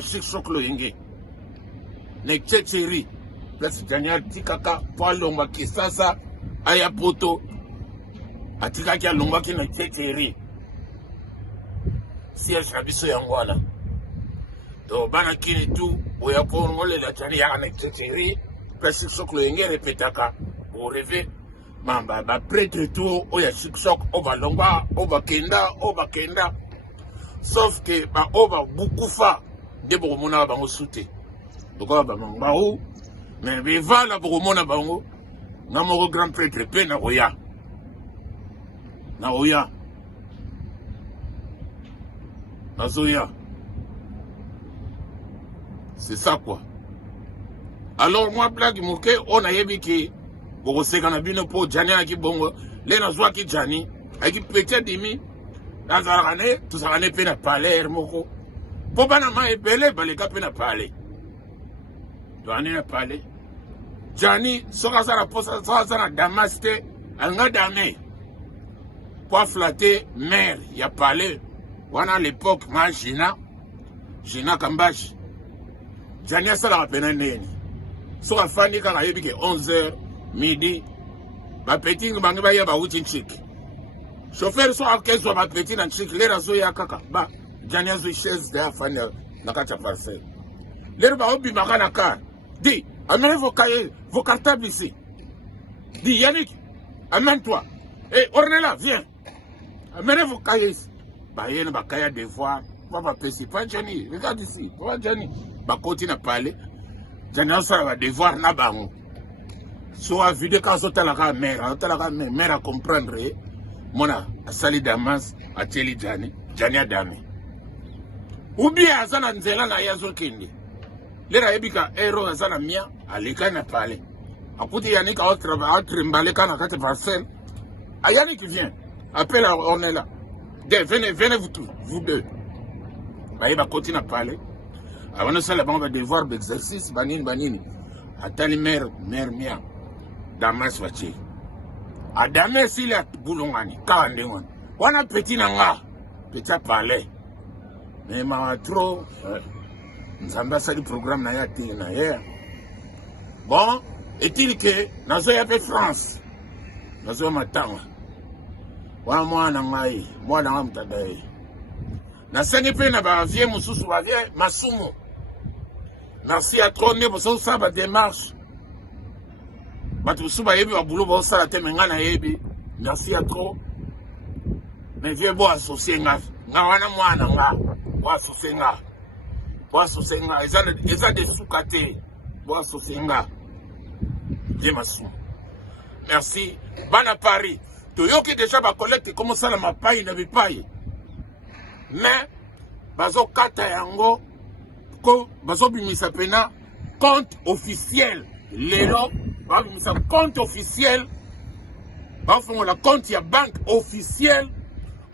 Chic Choc Loyenge. Nek Tchétchéri. Place Daniel Tikaka. Poilomba Kisasa. Ayapoto. Atika ki alomba ki na Tchétchéri. Siège na biso yangwana. Donc bana kini tout. Oya pour ngole la tchani ya nek Tchétchéri. Place Chic Choc Loyenge répétaka. Au rêver. Mamba ba prêtre tout. Oya Chic Choc. Oba lomba. Oba kenda. Oba kenda. Sauf que ba oba bukufa. De boromona bango souté. Donc ba mangao. Mais viva la boromona bango. Na mo grand prêtre pe na oya. Na oya. Na zoya. C'est ça quoi. Alors moi blague moke on a yebi ki boko seka na bino po jani aki bongo le na zwa ki jani aki petit demi na zarane tout ça ne pe na parler moko po bana ma ebele baleka pe na parler doani na parler jani soka sara posa sara damaste anga dame pour flatter mère ya parler wana à l'époque ma Gina Kambashi jani asala apena neni soka fandi kaka yebi ke 11h midi ba petit bangi ba yeba uti chic chauffeur so akezo ba petit na chic lera zo ya kaka ba jani azo chaise de afani na kacha parcelle lera ba obi makana ka di amène vos cartables ici di Yannick amène-toi et Ornella viens amène vos cahiers ici ba yena ba kaya devoir pas pesi pas Jani regarde ici pas Jani ba continue à parler Jani ça va devoir na bango so a vidéo quand so talaka mère à comprendre mona asali damas a teli Jani adame ou bien azana nzela na yazo kende lera ebika ero azana mia alika na parler akuti Yannick a trembler kana kate parcelle a Yannick vient appelle Ornella venez vous deux bah il va continuer à parler avant de ça là on va devoir d'exercice banini atali mère mia damas wachi adame s'il a boulongani kande wana petit nanga petit parler mais ma trop nzamba ça du programme na ya tina hier bon est-il que nazo ya pe France nazo matanga wa mwana ngai mwana ngamtadai na sengi pe na ba vie mususu ba vie masumu merci à trop ne pour ça ba démarche batu suba yebi ba boulot ba sala te menga na yebi merci à trop mais vie bo associer nga wana mwana nga bo associer nga eza de soukate bo associer nga vie masumu merci bana Paris toyoki déjà ba collecte comment ça la mapai na bipai mais bazo kata yango ko bazo bimisa pena compte officiel lelo ba bimisa compte officiel ba fongo la compte ya banque officielle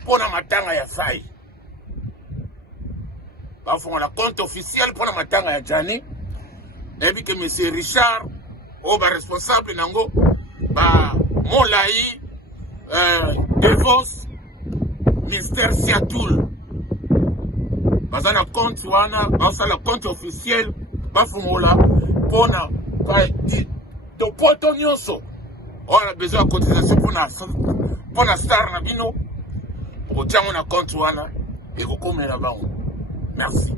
pour na matanga ya fai ba fongo la compte officiel pour na matanga ya Jani ebi que monsieur Richard o ba responsable nango ba molai Devos Ministère Siatoul bazana compte wana basala compte officiel bafungola pona to poto nyonso on a besoin de cotisation pona star na bino ko tiango na compte wana et ko komela bango merci.